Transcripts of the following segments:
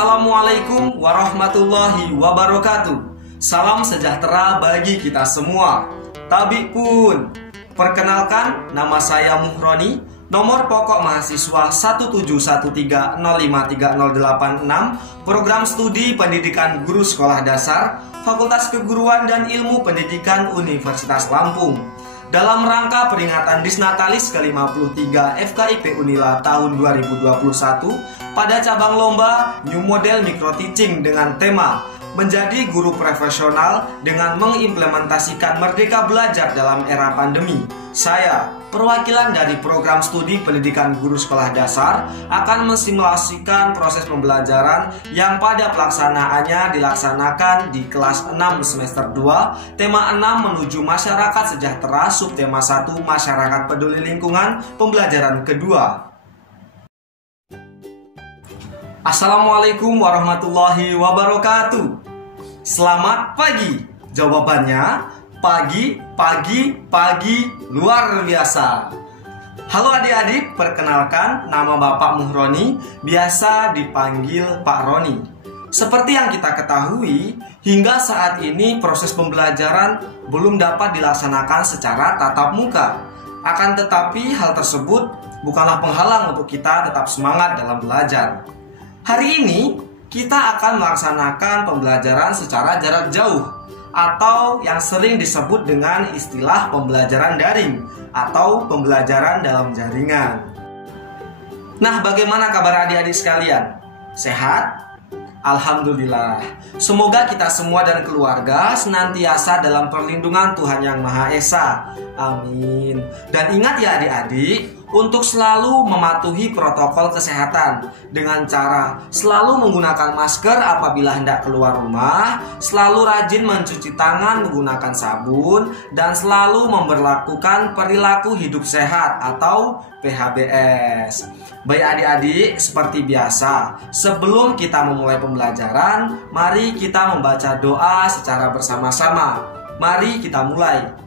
Assalamualaikum warahmatullahi wabarakatuh. Salam sejahtera bagi kita semua. Tabik pun. Perkenalkan, nama saya Muhroni. Nomor pokok mahasiswa 17130530886. Program studi pendidikan guru sekolah dasar, Fakultas Keguruan dan Ilmu Pendidikan Universitas Lampung. Dalam rangka peringatan Disnatalis ke-53 FKIP Unila tahun 2021 pada cabang lomba New Model Micro Teaching dengan tema Menjadi Guru Profesional dengan mengimplementasikan Merdeka Belajar dalam era pandemi, saya, perwakilan dari program studi pendidikan guru sekolah dasar, akan mensimulasikan proses pembelajaran yang pada pelaksanaannya dilaksanakan di kelas 6 semester 2, tema 6 menuju masyarakat sejahtera, subtema 1 masyarakat peduli lingkungan, pembelajaran kedua. Assalamualaikum warahmatullahi wabarakatuh. Selamat pagi. Jawabannya pagi, luar biasa. Halo adik-adik, perkenalkan nama Bapak Muhroni, biasa dipanggil Pak Roni. Seperti yang kita ketahui, hingga saat ini proses pembelajaran belum dapat dilaksanakan secara tatap muka. Akan tetapi hal tersebut bukanlah penghalang untuk kita tetap semangat dalam belajar. Hari ini kita akan melaksanakan pembelajaran secara jarak jauh atau yang sering disebut dengan istilah pembelajaran daring atau pembelajaran dalam jaringan. Nah, bagaimana kabar adik-adik sekalian? Sehat? Alhamdulillah. Semoga kita semua dan keluarga senantiasa dalam perlindungan Tuhan Yang Maha Esa. Amin. Dan ingat ya adik-adik, untuk selalu mematuhi protokol kesehatan dengan cara selalu menggunakan masker apabila hendak keluar rumah, selalu rajin mencuci tangan menggunakan sabun, dan selalu memberlakukan perilaku hidup sehat atau PHBS. Baik adik-adik, seperti biasa, sebelum kita memulai pembelajaran, mari kita membaca doa secara bersama-sama. Mari kita mulai.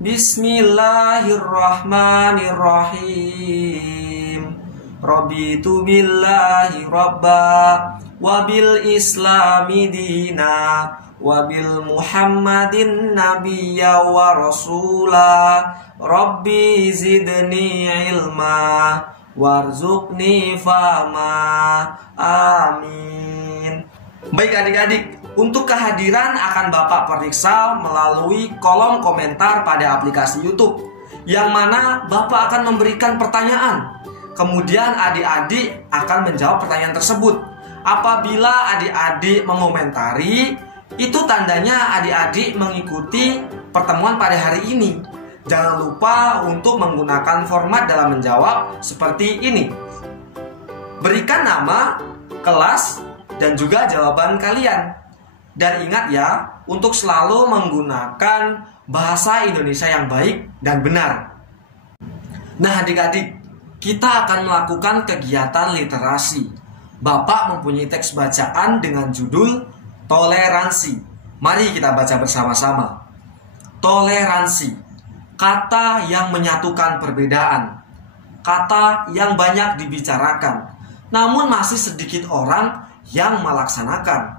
Bismillahirrahmanirrahim. Raditu billahi rabba wa bil islami dina wa bil muhammadin nabiyya wa rasula. Rabbi zidni ilma warzuqni fahma. Amin. Baik adik-adik, untuk kehadiran akan Bapak periksa melalui kolom komentar pada aplikasi YouTube, yang mana Bapak akan memberikan pertanyaan. Kemudian adik-adik akan menjawab pertanyaan tersebut. Apabila adik-adik mengomentari, itu tandanya adik-adik mengikuti pertemuan pada hari ini. Jangan lupa untuk menggunakan format dalam menjawab seperti ini. Berikan nama, kelas, dan juga jawaban kalian. Dan ingat ya, untuk selalu menggunakan bahasa Indonesia yang baik dan benar. Nah adik-adik, kita akan melakukan kegiatan literasi. Bapak mempunyai teks bacaan dengan judul Toleransi. Mari kita baca bersama-sama. Toleransi, kata yang menyatukan perbedaan, kata yang banyak dibicarakan, namun masih sedikit orang yang melaksanakan.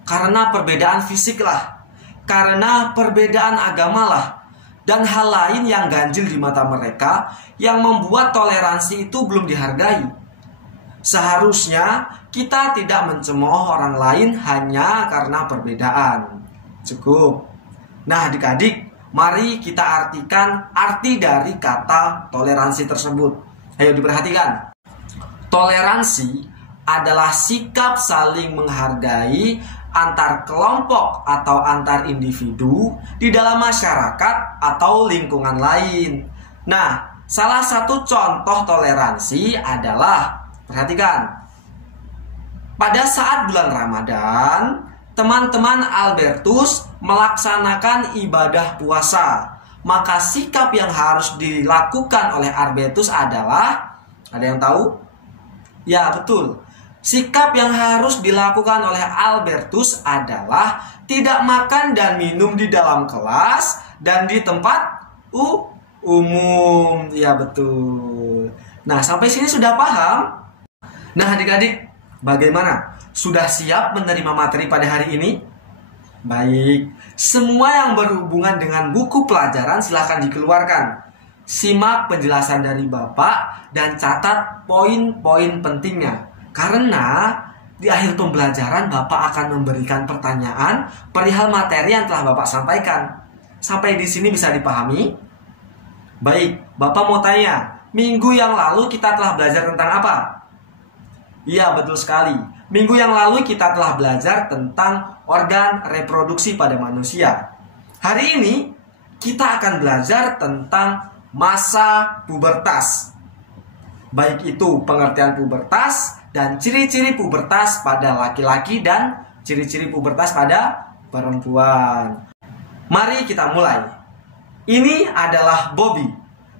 Karena perbedaan fisik lah, karena perbedaan agama lah, dan hal lain yang ganjil di mata mereka yang membuat toleransi itu belum dihargai. Seharusnya kita tidak mencemooh orang lain hanya karena perbedaan. Cukup. Nah adik-adik, mari kita artikan arti dari kata toleransi tersebut. Ayo diperhatikan. Toleransi adalah sikap saling menghargai antar kelompok atau antar individu di dalam masyarakat atau lingkungan lain. Nah, salah satu contoh toleransi adalah, perhatikan, pada saat bulan Ramadan, teman-teman Albertus melaksanakan ibadah puasa. Maka sikap yang harus dilakukan oleh Albertus adalah, ada yang tahu? Ya, betul. Sikap yang harus dilakukan oleh Albertus adalah tidak makan dan minum di dalam kelas dan di tempat umum. Ya, betul. Nah, sampai sini sudah paham? Nah, adik-adik, bagaimana? Sudah siap menerima materi pada hari ini? Baik, semua yang berhubungan dengan buku pelajaran silahkan dikeluarkan. Simak penjelasan dari Bapak dan catat poin-poin pentingnya. Karena di akhir pembelajaran Bapak akan memberikan pertanyaan perihal materi yang telah Bapak sampaikan. Sampai di sini bisa dipahami? Baik, Bapak mau tanya, minggu yang lalu kita telah belajar tentang apa? Iya, betul sekali. Minggu yang lalu kita telah belajar tentang organ reproduksi pada manusia. Hari ini kita akan belajar tentang masa pubertas. Baik itu pengertian pubertas dan ciri-ciri pubertas pada laki-laki dan ciri-ciri pubertas pada perempuan. Mari kita mulai. Ini adalah Bobby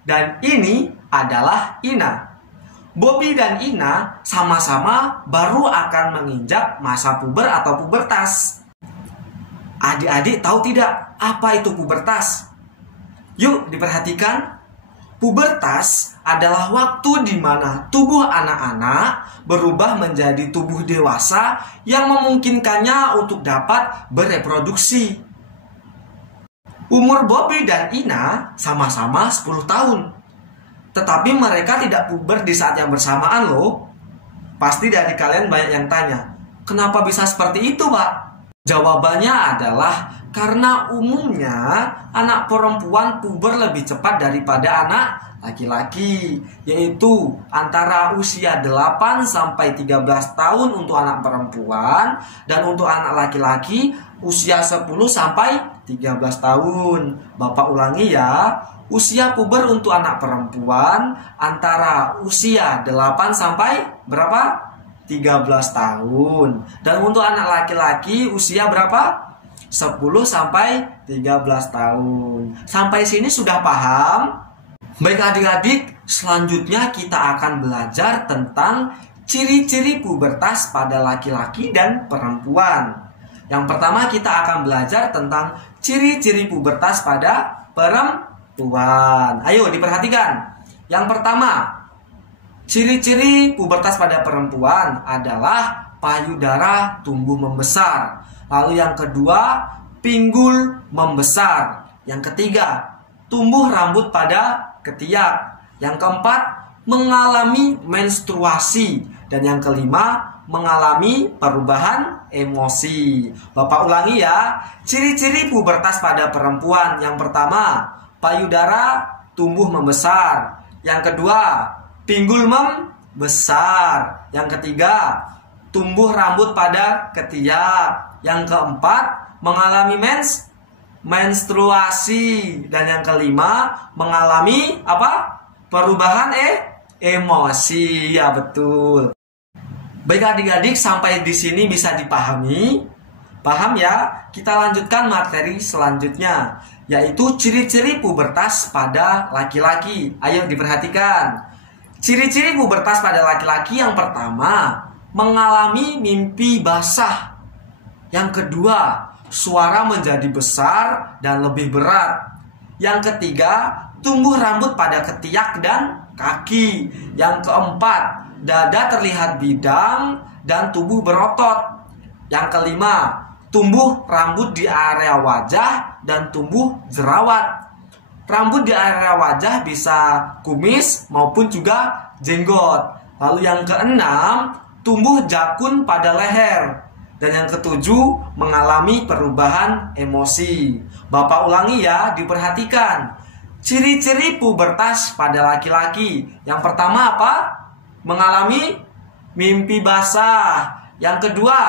dan ini adalah Ina. Bobby dan Ina sama-sama baru akan menginjak masa puber atau pubertas. Adik-adik tahu tidak apa itu pubertas? Yuk diperhatikan. Pubertas adalah waktu di mana tubuh anak-anak berubah menjadi tubuh dewasa yang memungkinkannya untuk dapat bereproduksi. Umur Bobby dan Ina sama-sama 10 tahun. Tetapi mereka tidak puber di saat yang bersamaan loh. Pasti dari kalian banyak yang tanya, kenapa bisa seperti itu, Pak? Jawabannya adalah karena umumnya anak perempuan puber lebih cepat daripada anak laki-laki, yaitu antara usia 8 sampai 13 tahun untuk anak perempuan dan untuk anak laki-laki usia 10 sampai 13 tahun. Bapak ulangi ya. Usia puber untuk anak perempuan antara usia 8 sampai berapa? 13 tahun. Dan untuk anak laki-laki usia berapa? 10 sampai 13 tahun. Sampai sini sudah paham? Baik adik-adik, selanjutnya kita akan belajar tentang ciri-ciri pubertas pada laki-laki dan perempuan. Yang pertama kita akan belajar tentang ciri-ciri pubertas pada perempuan. Ayo diperhatikan. Yang pertama, ciri-ciri pubertas pada perempuan adalah payudara tumbuh membesar. Lalu yang kedua, pinggul membesar. Yang ketiga, tumbuh rambut pada ketiak. Yang keempat, mengalami menstruasi. Dan yang kelima, mengalami perubahan emosi. Bapak ulangi ya. Ciri-ciri pubertas pada perempuan. Yang pertama, payudara tumbuh membesar. Yang kedua, pinggul membesar. Yang ketiga, tumbuh rambut pada ketiak. Yang keempat, mengalami menstruasi. Dan yang kelima, mengalami apa? Perubahan emosi. Ya, betul. Baik adik-adik, sampai di sini bisa dipahami? Paham ya? Kita lanjutkan materi selanjutnya, yaitu ciri-ciri pubertas pada laki-laki. Ayo diperhatikan. Ciri-ciri pubertas pada laki-laki yang pertama, mengalami mimpi basah. Yang kedua, suara menjadi besar dan lebih berat. Yang ketiga, tumbuh rambut pada ketiak dan kaki. Yang keempat, dada terlihat bidang dan tubuh berotot. Yang kelima, tumbuh rambut di area wajah dan tumbuh jerawat. Rambut di area wajah bisa kumis maupun juga jenggot. Lalu yang keenam, tumbuh jakun pada leher. Dan yang ketujuh, mengalami perubahan emosi. Bapak ulangi ya, diperhatikan. Ciri-ciri pubertas pada laki-laki. Yang pertama apa? Mengalami mimpi basah. Yang kedua,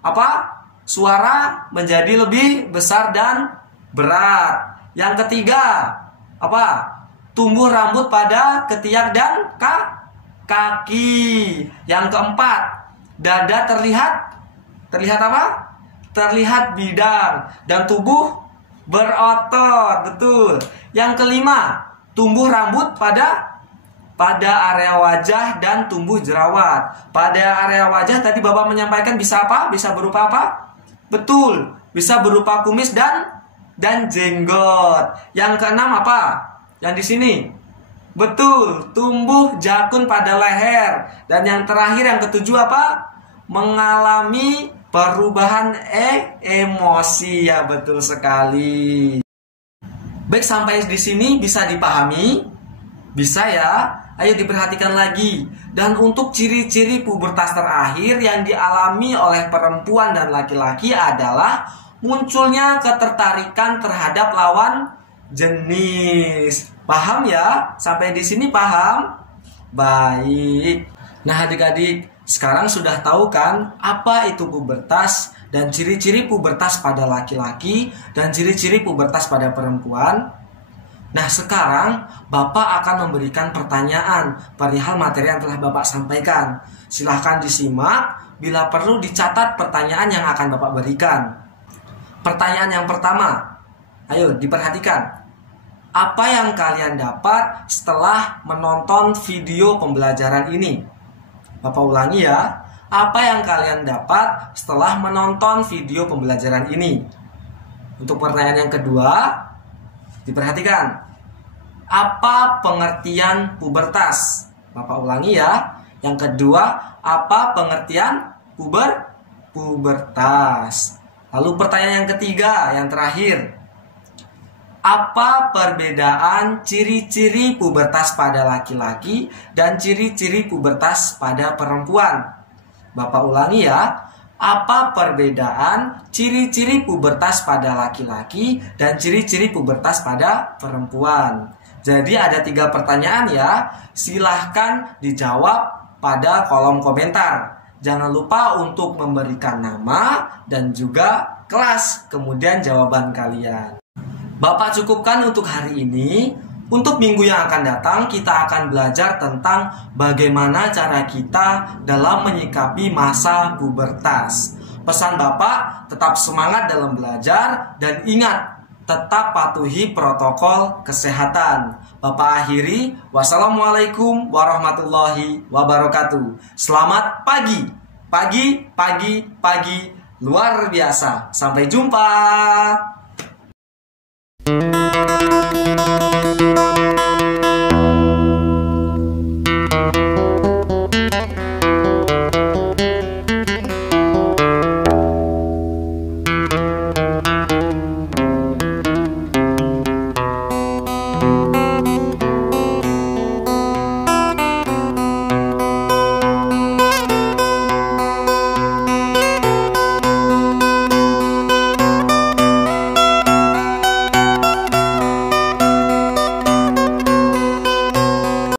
apa? Suara menjadi lebih besar dan berat. Yang ketiga, apa? Tumbuh rambut pada ketiak dan kaki. Yang keempat, dada terlihat apa? Terlihat bidang dan tubuh berotot. Betul. Yang kelima, tumbuh rambut pada area wajah dan tumbuh jerawat. Pada area wajah tadi Bapak menyampaikan bisa apa? Bisa berupa apa? Betul, bisa berupa kumis dan jenggot. Yang keenam apa? Yang di sini. Betul, tumbuh jakun pada leher. Dan yang terakhir yang ketujuh apa? mengalami perubahan emosi. Ya, betul sekali. Baik, sampai di sini bisa dipahami? Bisa ya? Ayo diperhatikan lagi. Dan untuk ciri-ciri pubertas terakhir yang dialami oleh perempuan dan laki-laki adalah munculnya ketertarikan terhadap lawan jenis. Paham ya? Sampai di sini paham? Baik. Nah, adik-adik, sekarang sudah tahu kan apa itu pubertas dan ciri-ciri pubertas pada laki-laki dan ciri-ciri pubertas pada perempuan? Nah, sekarang Bapak akan memberikan pertanyaan perihal materi yang telah Bapak sampaikan. Silahkan disimak, bila perlu dicatat pertanyaan yang akan Bapak berikan. Pertanyaan yang pertama, ayo diperhatikan. Apa yang kalian dapat setelah menonton video pembelajaran ini? Bapak ulangi ya. Apa yang kalian dapat setelah menonton video pembelajaran ini? Untuk pertanyaan yang kedua, diperhatikan. Apa pengertian pubertas? Bapak ulangi ya. Yang kedua, apa pengertian pubertas? Lalu pertanyaan yang ketiga, yang terakhir. Apa perbedaan ciri-ciri pubertas pada laki-laki dan ciri-ciri pubertas pada perempuan? Bapak ulangi ya. Apa perbedaan ciri-ciri pubertas pada laki-laki dan ciri-ciri pubertas pada perempuan? Jadi ada 3 pertanyaan ya. Silahkan dijawab pada kolom komentar. Jangan lupa untuk memberikan nama dan juga kelas, kemudian jawaban kalian. Bapak cukupkan untuk hari ini. Untuk minggu yang akan datang, kita akan belajar tentang bagaimana cara kita dalam menyikapi masa pubertas. Pesan Bapak, tetap semangat dalam belajar dan ingat, tetap patuhi protokol kesehatan. Bapak akhiri, wassalamualaikum warahmatullahi wabarakatuh. Selamat pagi, pagi, luar biasa. Sampai jumpa.